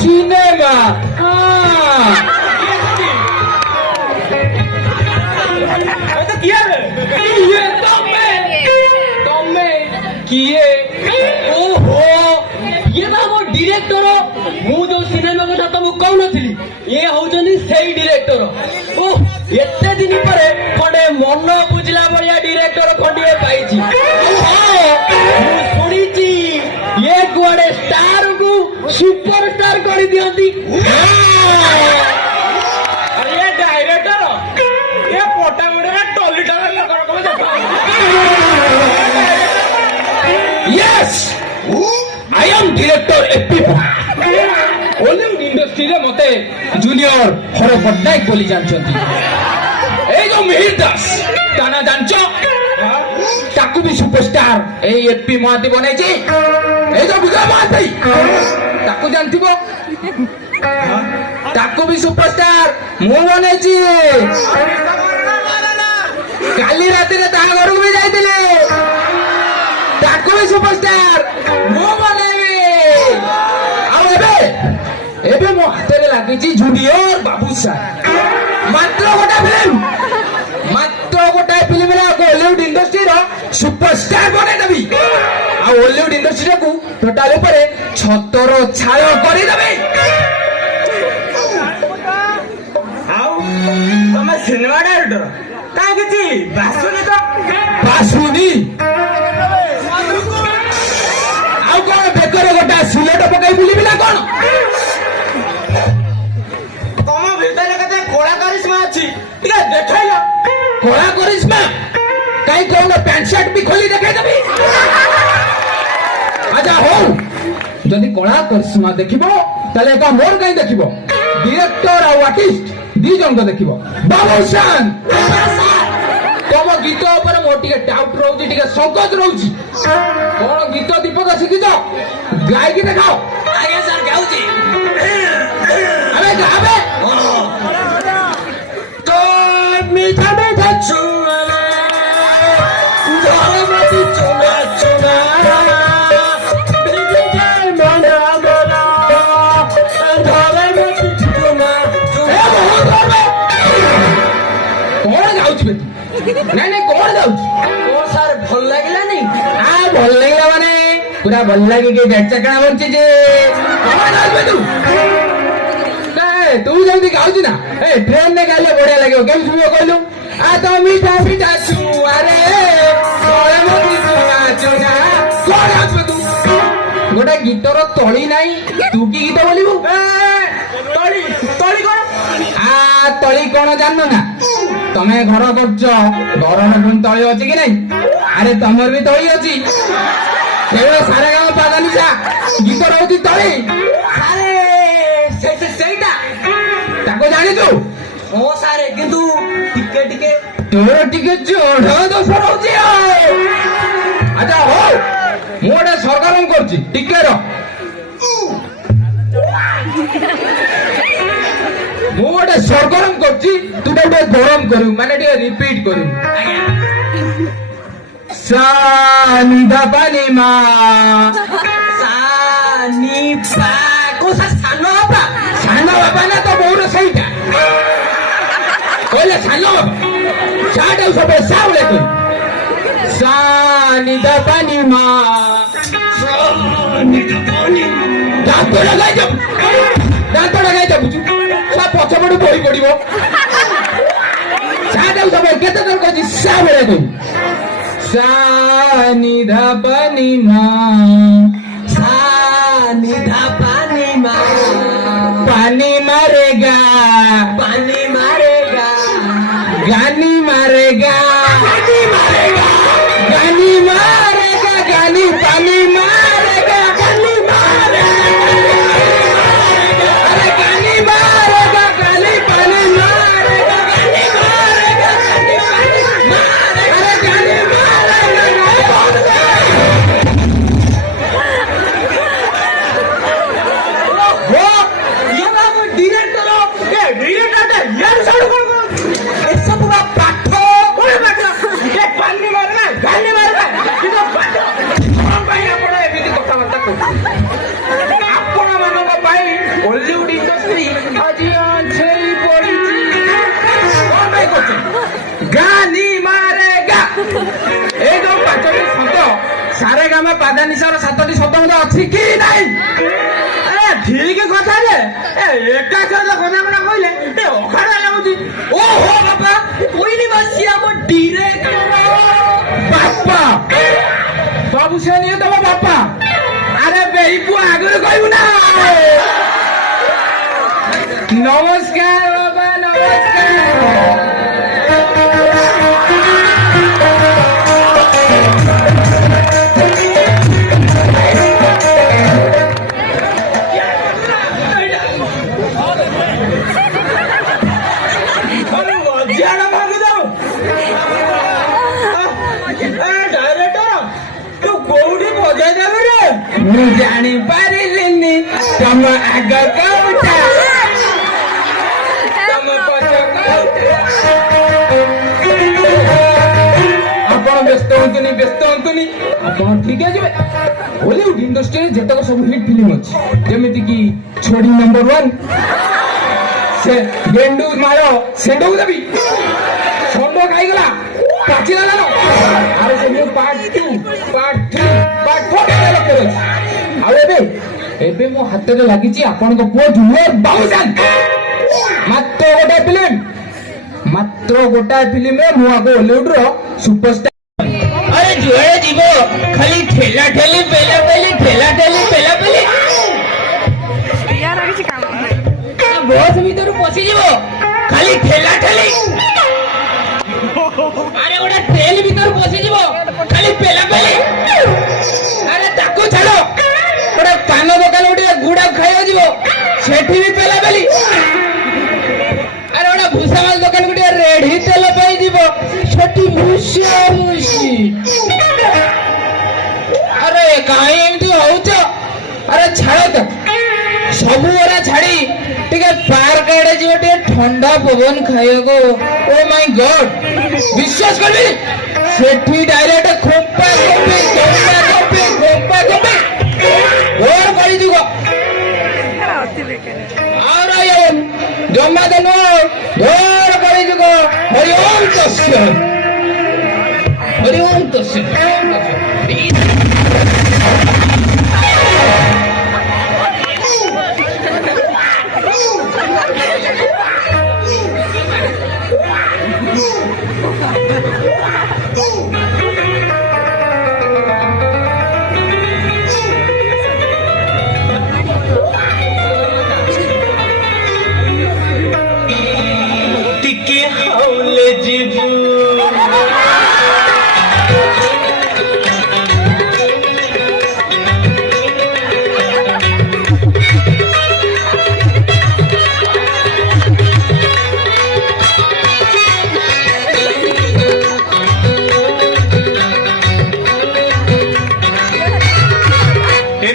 Cinema किए ओहो ये ना वो डायरेक्टर मु जो सिनेमा कथा तुमको कहू नथिली ये होचनी सेही डायरेक्टर ओ एते दिन परे खडे मन बुझला बलिया डायरेक्टर खडिए पाइची मु सुनिची ये गुआडे स्टार को सुपरस्टार कर दियंती अरे ये डायरेक्टर ये पोटा गुडे टोली tower Yes, I am director FP. Hollywood industry रे मते जूनियर हर पटनायक बोली जानछंती ए जो मिहिर दास ताना जानछो ताकू भी सुपरस्टार ए एफपी महाती बनेछि ए जो विजय महाती ताकू जानथिबो ताकू भी सुपरस्टार मु बनेछि काली रात रे ता घर को भी जाइतिले ताकू भी सुपरस्टार मु बनेबी आ एबे मो हाथ रे लागिछि जूनियर बाबूसा मात्र गोटा फिल्म रे हॉलीवुड इंडस्ट्री रो सुपरस्टार बने देबी आ हॉलीवुड इंडस्ट्री को टोटल ऊपर छतर छाय करि देबी आउ तमे सिनेमा डायरेक्टर का किछि बासुनी तो बासुनी आउ कोन बेकर गोटा सिलेट पकाई बुलिबी ना कोन तम भीतर कते कोळा करिश्मा अछि टिके देखाइला कोळा करिश्मा काई कोन पैंट शर्ट भी खोली देखाइ देबी अच्छा हो जदि कोळा करिश्मा देखिबो तले का मोर काई देखिबो डायरेक्टर आ आर्टिस्ट दी जन को देखिबो बाबूशान तम गीत ऊपर मोर टिके डाउट रहउची टिके संकोच रहउची कोन गीत दीपक शिखिछ गाय की देखाओ आगे सर गाउची अबे गाबे तो मीठा मीठा चुना धरमती चुना चुना बिजली मना मना धरमती चुना ए बहुत कोन गाउची बे नहीं कौन जाउछ ओ सर भल लागला नहीं आ भल लागला माने पूरा भल लागी के बेट चकड़ा बनछि जे कौन आबे तू ए तू जल्दी गाउछ ना ए ट्रेन में गाले बढ़िया लागो केम सुबो कहलु आ तो मीठा मीठा छुआ रे ओए मोती छुआ छुआ कौन आबे तू गोटा गीतर तळी नाही तू की गीत बोलिबू ए तळी तळी कोन आ तळी कोन जाननो ना तमे घर करछ घर में पुन तळी अछि कि नहीं अरे तमर भी तळी अछि केवल सारे गांव पादानिसा गीत रहउती तळी अरे सेटा ताको जानि तू ओ सारे किंतु टिके टिके तोर टिके जोड़ दोस रहउती अच्छा हो मोडे सरकारम करछि टिके रो मु गोटे सरगरम करछि तू गोटे गरम करू माने टे रिपीट करू सानी दबानी मा सानी पा को सानो बाबा ना तो मोर सहीटा कोले सानो बाबा साडे सब सावले तू सानी दबानी मा सानी दबानी दांत लगाई जा बुझू सब पछपड़ बही पड़ो सब केते दर कछि सा बेले तू सा निधा पानी मा सा निधा पानी मा पानी मारेगा गानी मारेगा गानी मारेगा गानी मारेगा गानी पानी मारेगा गानी मारेगा ତମେ ପାଦା ନିଶାର 7ଟି ଶବ୍ଦ ମଧ୍ୟ ଅଛି କି ନାହିଁ? ଠିକ କଥା ଯେ ଏକା କଥା ମନା କହିଲେ ଏ ଅଖାଡା ଲାଗୁଛି। ଓହୋ ବାପା କହିଲି ବାସି ଆମ ଡିରେକ୍ଟର ବାପା ସବୁ ସେ ନିଏ ତମ ବାପା। ଆରେ ବେଇକୁ ଆଗରୁ କହିବୁ ନା। ନମସ୍କାର ବାବା ନମସ୍କାର। ମୁଁ ଜାଣିପାରିଲିନି ତମ ଆଗ କଉଟା ତମ ପଛ କଉଟା। ଆପଣ ବ୍ୟସ୍ତ ହୁଅନ୍ତୁନି ଆପଣ ଠିକ ହେଇଯିବେ। ବଲିଉଡ ଇଣ୍ଡଷ୍ଟ୍ରିରେ ଯେତକ ସବୁ ହିଟ୍ ଫିଲ୍ମ ଅଛି ଯେମିତି କି ଛୋଡି ନମ୍ବର 1 ସେ ଗେଣ୍ଡୁ ମାଳ ସେଣ୍ଡକୁ ଦେବି ଷଣ୍ଢ ଖାଇଗଲା ପାଚିଲା ଲାଲ ଆଉ ସବୁ ପାର୍ଟ 2 ପାର୍ଟ 3 ପାର୍ଟ 4 ଲକ୍ଷ୍ୟରେ ଅଛି। ଆଉ ଏବେ ମୋ ହାତରେ ଲାଗିଛି ଆପଣଙ୍କ ପୁଅ ଜୁନିୟର ବାବୁସାନ। ମାତ୍ର ଗୋଟାଏ ଫିଲ୍ମରେ ମୁଁ ଆଗ ଓଲିଉଡର ସୁପରଷ୍ଟାର। ଆରେ ଯୁଆଡେ ଯିବ ଖାଲି ଠେଲା ଠେଲି ପେଲା ପେଲି ବସ ଭିତରୁ ପଶିଯିବ ଖାଲି ଠେଲା ଠେଲି। ଆରେ ଗୋଟେ ଟ୍ରେନ ଭିତରୁ ପଶିଯିବ ଖାଲି ପେଲା ପେଲି। ଆରେ ତାକୁ ଛାଡ ଗୋଟେ ପାନ ଦୋକାନ ଗୋଟେ ଗୁଡା ଖାଇବାକୁ ଯିବ ସେଠି ବି ପେଲା ପେଲି। ଆରେ ଗୋଟେ ଭୁଷାମାଲ ଦୋକାନ ଗୋଟେ ରେଢି ତେଲ ପାଇଁ ଯିବ ସେଠି ଭୁଷି। ଆରେ କାହିଁ ଏମିତି ହଉଛ? ଆରେ ଛାଡ ତ ସବୁ ଓରା ଛାଡି ଟିକେ ପାର୍କ ଆଡେ ଯିବ ଟିକେ ଥଣ୍ଡା ପବନ ଖାଇବାକୁ। ଓ ମାଇ ଗଡ ବିଶ୍ୱାସ କରିବି ସେଠି ଡାଇରେକ୍ଟ ଖୋପା ଖୋପି ଘୋର କରିଯିବ। ଆଉ ରହିବନି ଜମା ତ ନୁହଁ ଘୋର କରିଯିବ। ହରି ଓಂ ତସ୍ୟ ହରି ଓಂ ତସ୍ୟ। ଟିକେ ହାଉଲେ ଯିବୁ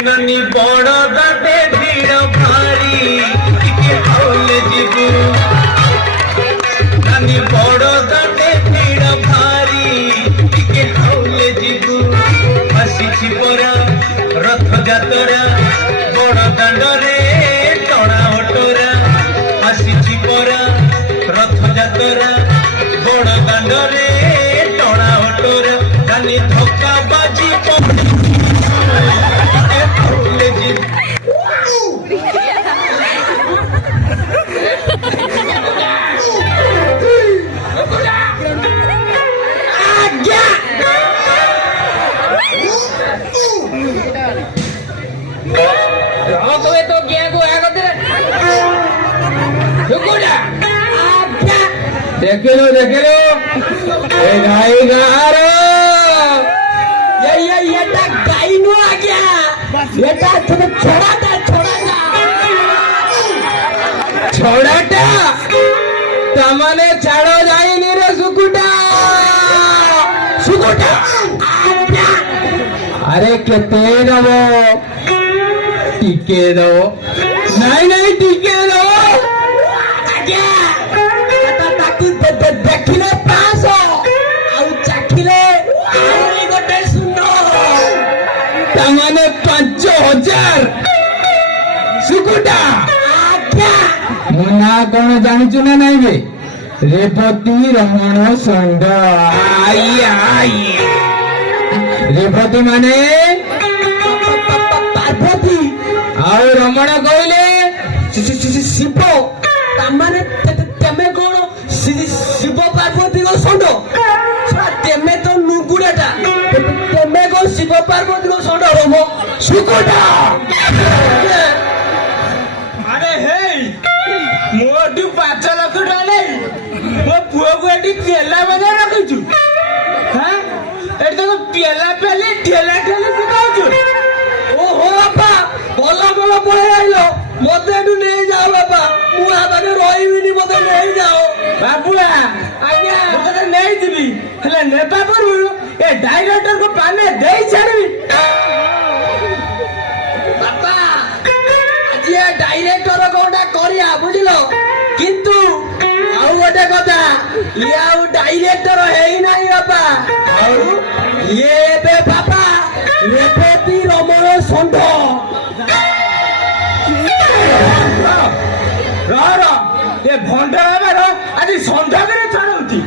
ନାନୀ ବଡ଼ ଦାଟେ ଭିଡ଼ ଭାରି ଟିକେ ହାଉଲେ ଯିବୁ। ନାନୀ ବଡ଼ ଦାଟେ ଭିଡ଼ ଭାରି ଟିକେ ହାଉଲେ ଯିବୁ। ଆସିଛି ପରା ରଥଯାତ୍ରା ବଡ଼ ଦାଣ୍ଡରେ ଟଣା ଅଟରା। ଆସିଛି ପରା ରଥଯାତ୍ରା ବଡ଼ ଦାଣ୍ଡରେ ଟଣା ଅଟରା। ନାନୀ ଧକ୍କା ବାଜି ହାଉଲେ ଯିବୁ। तो क्या को देख लो गाई गार ये गाई नु आ गया बेटा तुम छोड़ाटा तमने छाड़ो जाइनी रे सुकुटा अरे केते दबो टिके दो नहीं टिके दो देखिले 500 आउ चाखिले आउरी गोटे सुनो तमने 5000 सुकुटा मुना कौन जानिचु ना नहीं बे रेवती रमण षंड रेवती माने ଆଉ ରମଣ କହିଲେ ଶିବ ତାମାନେ ତେମେ କଣ ଶିବ ପାର୍ବତୀଙ୍କ ଷଣ୍ଢ ତେମେ ତ ନୁଗୁଡାଟା ତେମେ କଣ ଶିବ ପାର୍ବତୀଙ୍କ ଷଣ୍ଢ ରମ ଶୁକୁଟା ଆରେ ହେଇ ମୋଠୁ 5 ଲକ୍ଷ ଟଙ୍କା ନେଇ ମୋ ପୁଅକୁ ଏଠି ପେଲା ବଜା ରଖିଛୁ ଏଠି ତାକୁ ପେଲା ପେଲି ଠେଲା ଠେଲି ଶିଖାଉଛୁ ଓହୋ ବାପା ଭଲ ଭଲ ପଳେଇ ଆଇଲ ମତେ ଏଠୁ ନେଇଯାଅ ବାପା ମୁଁ ଆ ପାଖେ ରହିବିନି ମତେ ନେଇଯାଅ ବାବୁଆ ଆଜ୍ଞା ମତେ ନେଇଯିବି ହେଲେ ନେବା ପୂର୍ବରୁ ଏ ଡାଇରେକ୍ଟରକୁ ପାନେ ଦେଇ ଛାଡ଼ିବି ବାପା ଆଜି ଏ ଡାଇରେକ୍ଟର କଣଟା କରିବା ବୁଝିଲ କିନ୍ତୁ ଆଉ ଗୋଟେ କଥା ଇଏ ଆଉ ଡାଇରେକ୍ଟର ହେଇନାହିଁ ବାପା ଆଉ ଇଏ ଏବେ ବାପା ରେବତୀ ରମଣ ଷଣ୍ଢ ଏ ଭଣ୍ଡ ହେବାର ଆଜି ଷଣ୍ଢରେ ଛାଡୁଛି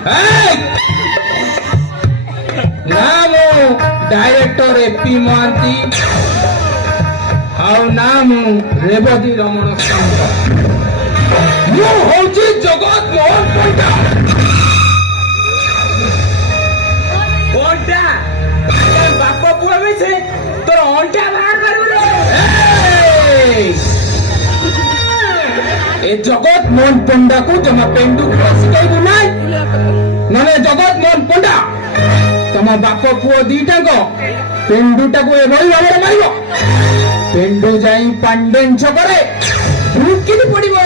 ନା ମୁଁ ଡାଇରେକ୍ଟର ଏପି ମହାନ୍ତି ଆଉ ନା ମୁଁ ରେବତୀ ରମଣ ସାଙ୍ଗ ମୁଁ ହଉଛି ଜଗତ ମୋହନ ପଣ୍ଡା ଅଣ୍ଟା ବାପ ପୁଅ ମିଶେ ତୋର ଅଣ୍ଟା ବାହାର କରିବୁ ଏ ଜଗତ ମୋହନ ପଣ୍ଡାକୁ ଜମା ପେଣ୍ଡୁ ଖେଳ ଶିଖାଇବୁ ନାହିଁ ନହେଲେ ଜଗତ ମୋହନ ପଣ୍ଡା ତମ ବାପ ପୁଅ ଦିଟାଙ୍କ ପେଣ୍ଡୁଟାକୁ ଏଭଳି ଭାବରେ ମାରିବ ପେଣ୍ଡୁ ଯାଇ ପାଣ୍ଡେନ୍ ଛକରେ ଢୁକିରି ପଡିବ